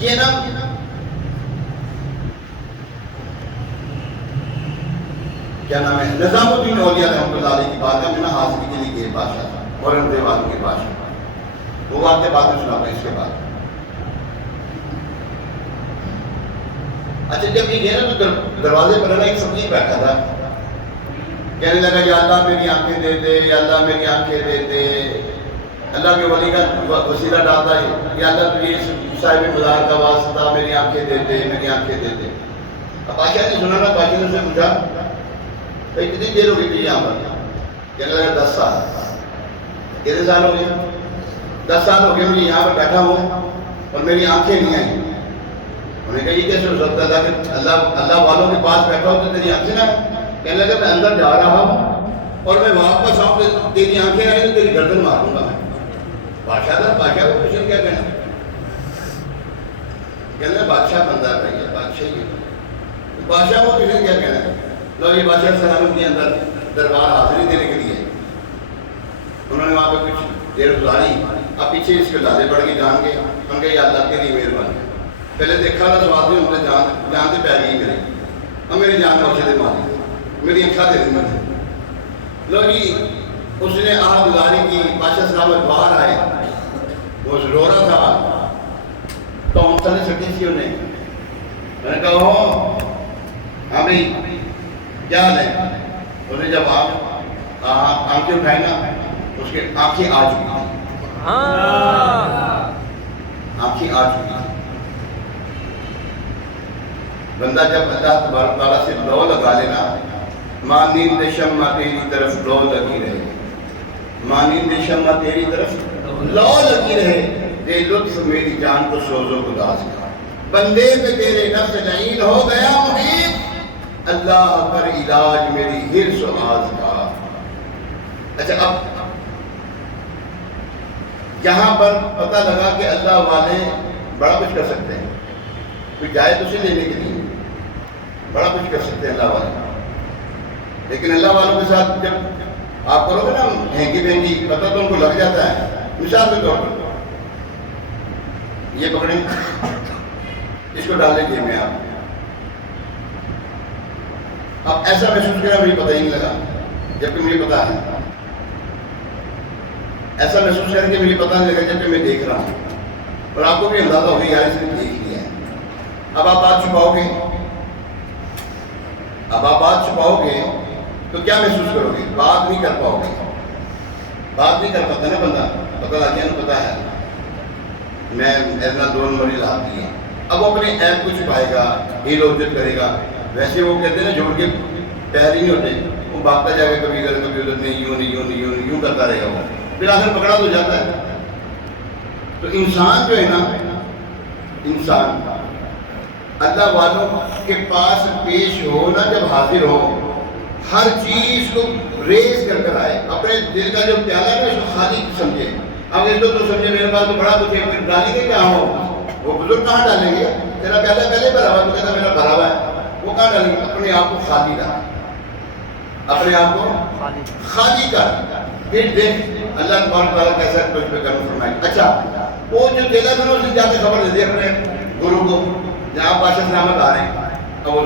یہ نا کیا نام ہے، نظام الدین اولیاء رحمۃ اللہ علیہ کی بات ہے، میں نا حاضری کے لیے گئے بادشاہ تھا، مولانا دیوان کے بادشاہ، وہ واقعہ بعد میں سناتا ہے اس کے بعد۔ اچھا جب یہ گئے نا تو دروازے پر نا ایک فقیر بیٹھا تھا، کہنے لگا یا اللہ میری آنکھیں دے دے، یا اللہ میری آنکھیں دے دے، اللہ کے ولی کا وسیلہ ڈالتا ہے، یا اللہ تجھے صاحب مزار کا واسطہ میری آنکھیں دے دے، میری آنکھیں دے دے۔ اب بادشاہ نے سنا نا، بادشاہ نے اس سے پوچھا بھائی کتنی دیر ہو گئی تھی یہاں پر؟ کہنے لگا 10 سال۔ کتنے سال ہو گئے؟ 10 سال ہو گئے مجھے یہاں پر بیٹھا ہوں اور میری آنکھیں نہیں آئیں۔ انہوں نے کہا یہ کیسے ہو سکتا تھا کہ اللہ والوں کے پاس بیٹھا ہو تو تیری آنکھیں نہ آئیں؟ کہنے لگا میں اندر جا رہا ہوں اور میں واپس آؤں تو تیری آنکھیں آئیں تو تیری گردن ماروں گا میں۔ بادشاہ تھا، بادشاہ کو پوچھیں کیا کہنا؟ کہنے لگا بادشاہ بندہ ہے، بادشاہ ہی ہے، بادشاہ کو پوچھیں کیا کہنا ہے؟ لو یہ بادشاہ سلامت کے اندر دربار حاضری دینے کے لیے انہوں نے وہاں پہ کچھ دیر گزاری، اب پیچھے اس کے لالے پڑ گئے جان کے، ان کے یا اللہ تیری مہربانی، پہلے دیکھا تھا سواد میں ان جان سے پہ گئی میری، اب میری جان کو دے ماری، میری انکھا دے دیں۔ لو جی اس نے آہ گزاری کی، بادشاہ سلامت باہر آئے، وہ رو رہا تھا تو ان سے چھٹی تھی انہیں، میں نے کہا ہاں بھائی کیا حال ہے؟ انہوں نے جب آنکھیں اٹھائی نا اس کے آنکھیں آ چکی تھی، آنکھیں آ چکی تھی۔ بندہ جب اللہ تبارک تعالیٰ سے لو لگا لینا، مانند شمع تیری طرف لو لگی رہے، مانند شمع تیری طرف لو لگی رہے، دے لطف میری جان کو سوز و گداز کا، بندے پہ تیرے نفس لعین ہو گیا محیط، اللہ پر علاج میری حرص و آز کا۔ اچھا اب یہاں پر پتہ لگا کہ اللہ والے بڑا کچھ کر سکتے ہیں، کوئی جائے تو اسے لینے کے لیے بڑا کچھ کر سکتے ہیں اللہ والے، لیکن اللہ والوں کے ساتھ جب آپ کرو گے نا ہینگی بینگی، پتہ تو ان کو لگ جاتا ہے۔ مثال کے طور پر یہ پکڑیں، اس کو ڈالیں گے میں آپ، اب ایسا محسوس کرنا مجھے پتہ ہی نہیں لگا جبکہ مجھے پتہ ہے، ایسا محسوس کریں کہ مجھے پتہ نہیں لگا جبکہ میں دیکھ رہا ہوں، اور آپ کو بھی اندازہ ہو گیا یار اس نے دیکھ لیا ہے۔ اب آپ بات چھپاؤ گے، اب آپ بات چھپاؤ گے تو کیا محسوس کرو گے؟ بات نہیں کر پاؤ گے، بات نہیں کر پاتا نا بندہ، پتہ لگ گیا نا، پتہ ہے میں ایسا 2 نمبری لاتی ہے، اب وہ اپنے ایپ کو چھپائے گا، ہیل ہوجت کرے گا، ویسے وہ کہتے ہیں نا جھوٹ کے پیر ہی نہیں ہوتے، وہ بھاگتا جائے گا کبھی ادھر کبھی ادھر، نہیں یوں نہیں یوں نہیں یوں نہیں یوں کرتا رہے گا، وہ پھر آخر پکڑا تو جاتا ہے۔ تو انسان جو ہے نا، انسان اللہ والوں کے پاس پیش ہو نا، جب حاضر ہو ہر چیز کو ریز کر کر آئے، اپنے دل کا جو پیالہ ہے نا اس کو خالی سمجھے، اب اس کو تو سمجھے میرے پاس تو بڑا کچھ ہے، پھر ڈالیں گے کہاں ہو؟ وہ بزرگ کہاں ڈالیں گے؟ تیرا پیالہ پہلے بھرا ہوا، تو کہتا میرا بھرا ہوا ہے، وہ کہاں ڈالیں گے؟ اپنے آپ کو خالی رکھ، اپنے آپ کو خالی کر، پھر دیکھ اللہ تبارک تعالیٰ کیسا تجھ پہ کرم فرمائے۔ اچھا وہ جو دیلا تھا نا اس نے جا کے خبر دے دی اپنے گرو کو، جہاں بادشاہ سلامت آ رہے ہیں، اب وہ